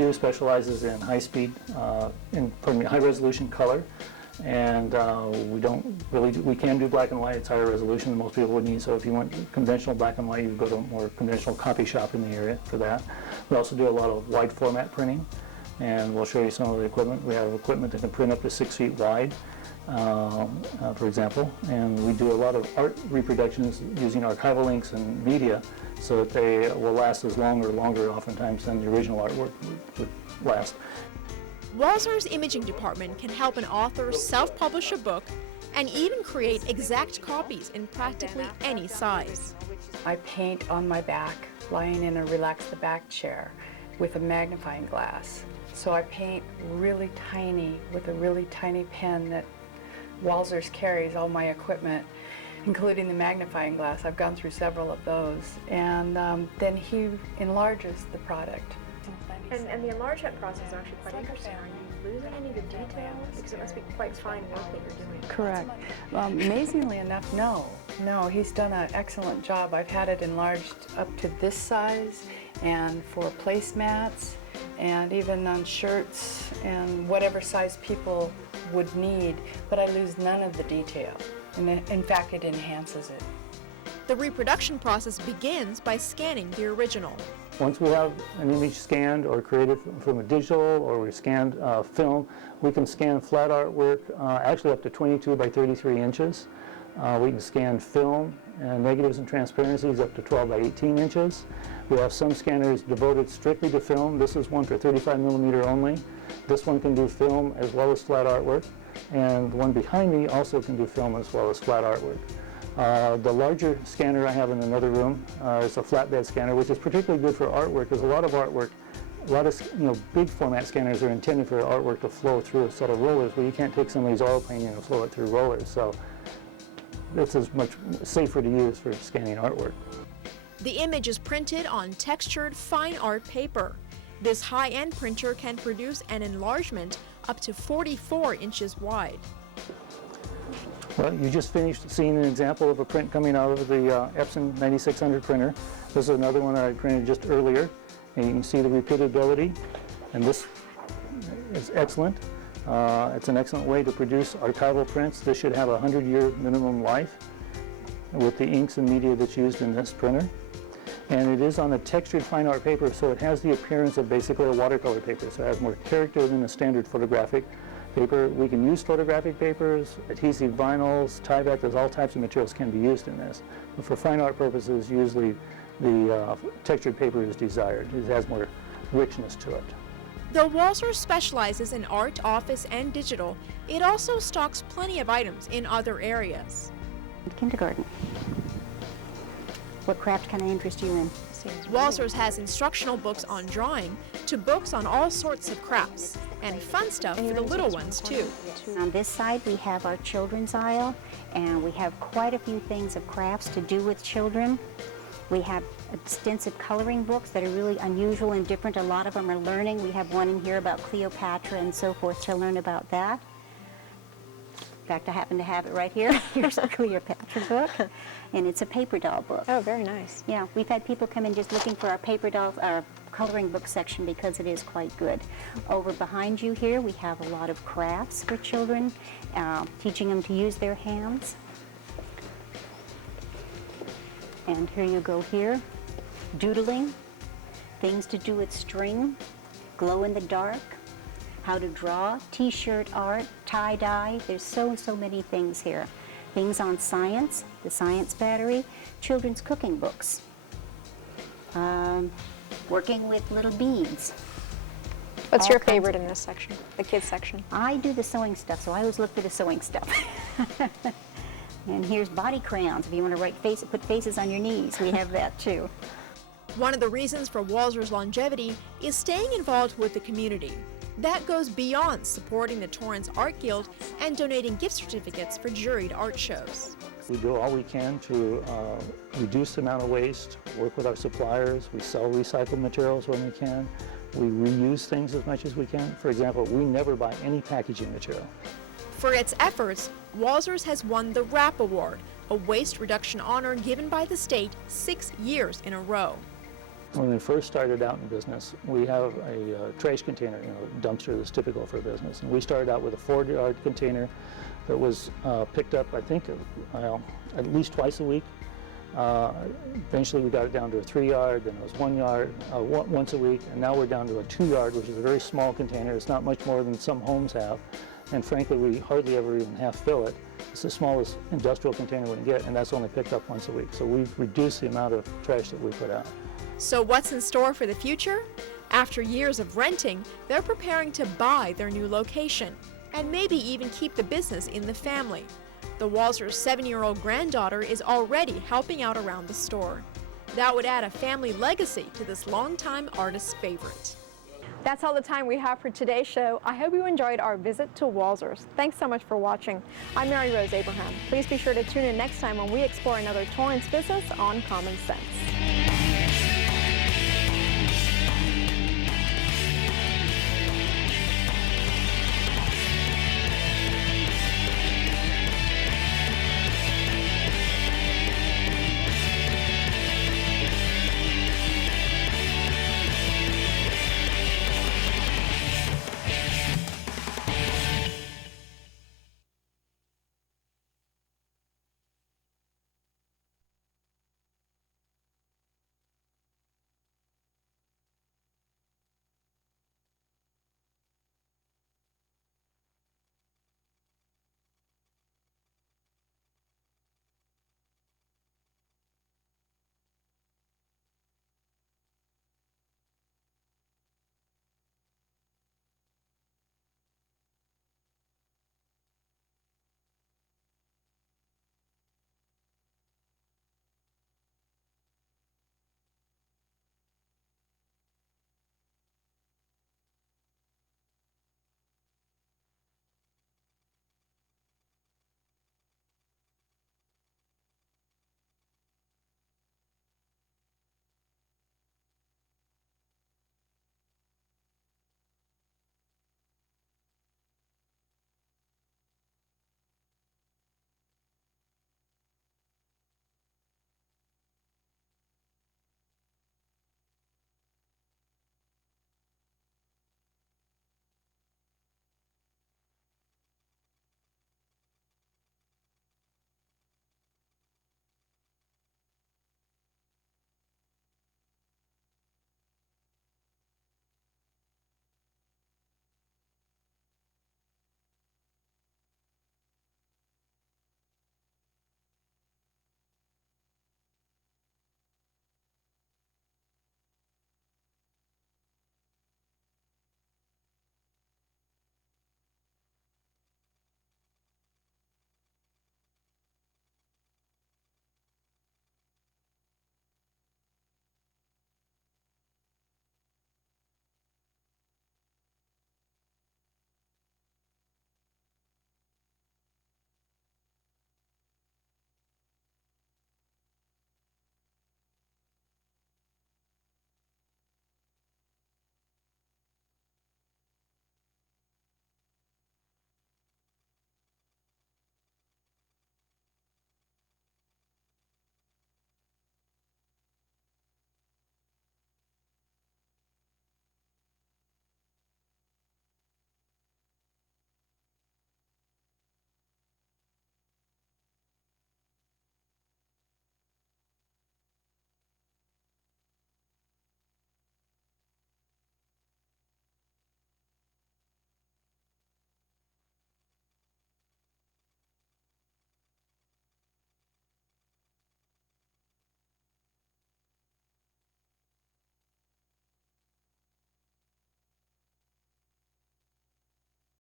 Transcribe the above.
He specializes in high-resolution color, and we can do black and white. It's higher resolution than most people would need. So if you want conventional black and white, you go to a more conventional copy shop in the area for that. We also do a lot of wide format printing, and we'll show you some of the equipment. We have equipment that can print up to 6 feet wide, for example, and we do a lot of art reproductions using archival inks and media, so that they will last as long or longer oftentimes than the original artwork would last. Walser's imaging department can help an author self-publish a book and even create exact copies in practically any size. I paint on my back, lying in a relax the back chair with a magnifying glass. So I paint really tiny with a really tiny pen that Walser's carries all my equipment, including the magnifying glass. I've gone through several of those, and then he enlarges the product. And the enlargement process is actually quite interesting. Are you losing any of the detail? Because it must be quite fine work that you're doing. Correct. Amazingly enough, no. He's done an excellent job. I've had it enlarged up to this size, and for placemats, and even on shirts, and whatever size people would need, but I lose none of the detail. And in fact, it enhances it. The reproduction process begins by scanning the original. Once we have an image scanned or created from a digital, or we scanned film, we can scan flat artwork actually up to 22 by 33 inches. We can scan film and negatives and transparencies up to 12 by 18 inches. We have some scanners devoted strictly to film. This is one for 35 millimeter only. This one can do film as well as flat artwork, and the one behind me also can do film as well as flat artwork. The larger scanner I have in another room is a flatbed scanner, which is particularly good for artwork, because a lot of big format scanners are intended for artwork to flow through a set of rollers, where you can't take somebody's oil painting and flow it through rollers. So this is much safer to use for scanning artwork. The image is printed on textured fine art paper. This high-end printer can produce an enlargement up to 44 inches wide. Well, you just finished seeing an example of a print coming out of the Epson 9600 printer. This is another one that I printed just earlier, and you can see the repeatability, and this is excellent. It's an excellent way to produce archival prints. This should have a 100-year minimum life with the inks and media that's used in this printer. And it is on a textured fine art paper, so it has the appearance of basically a watercolor paper, so it has more character than a standard photographic paper. We can use photographic papers, adhesive vinyls, tie-back. There's all types of materials can be used in this. But for fine art purposes, usually the textured paper is desired. It has more richness to it. Though Walser specializes in art, office, and digital, it also stocks plenty of items in other areas. Kindergarten. What craft can I interest you in? Walser's has instructional books on drawing to books on all sorts of crafts, and fun stuff for the little ones too. On this side we have our children's aisle, and we have quite a few things of crafts to do with children. We have extensive coloring books that are really unusual and different. A lot of them are learning. We have one in here about Cleopatra and so forth to learn about that. In fact, I happen to have it right here. Here's a Cleopatra book, and it's a paper doll book. Oh, very nice. Yeah, we've had people come in just looking for our paper dolls, our coloring book section, because it is quite good. Over behind you here, we have a lot of crafts for children, teaching them to use their hands. And here you go here, doodling, things to do with string, glow in the dark, how to draw, t-shirt art, tie-dye. There's so many things here. Things on science, the science battery, children's cooking books, working with little beads. What's your favorite in this section, the kids section? I do the sewing stuff, so I always look for the sewing stuff. And here's body crayons. If you want to put faces on your knees, we have that too. One of the reasons for Walser's longevity is staying involved with the community. That goes beyond supporting the Torrance Art Guild and donating gift certificates for juried art shows. We do all we can to reduce the amount of waste, work with our suppliers. We sell recycled materials when we can. We reuse things as much as we can. For example, we never buy any packaging material. For its efforts, Walser's has won the RAP Award, a waste reduction honor given by the state 6 years in a row. When we first started out in business, we have a trash container, dumpster that's typical for a business. And we started out with a 4-yard container that was picked up, I think, at least twice a week. Eventually we got it down to a 3-yard, then it was 1 yard once a week, and now we're down to a 2-yard, which is a very small container. It's not much more than some homes have, and frankly we hardly ever even half fill it. It's the smallest industrial container we can get, and that's only picked up once a week. So we've reduced the amount of trash that we put out. So what's in store for the future? After years of renting, they're preparing to buy their new location and maybe even keep the business in the family. The Walser's 7-year-old granddaughter is already helping out around the store. That would add a family legacy to this longtime artist's favorite. That's all the time we have for today's show. I hope you enjoyed our visit to Walser's. Thanks so much for watching. I'm Mary Rose Abraham. Please be sure to tune in next time when we explore another Torrance business on Common Sense.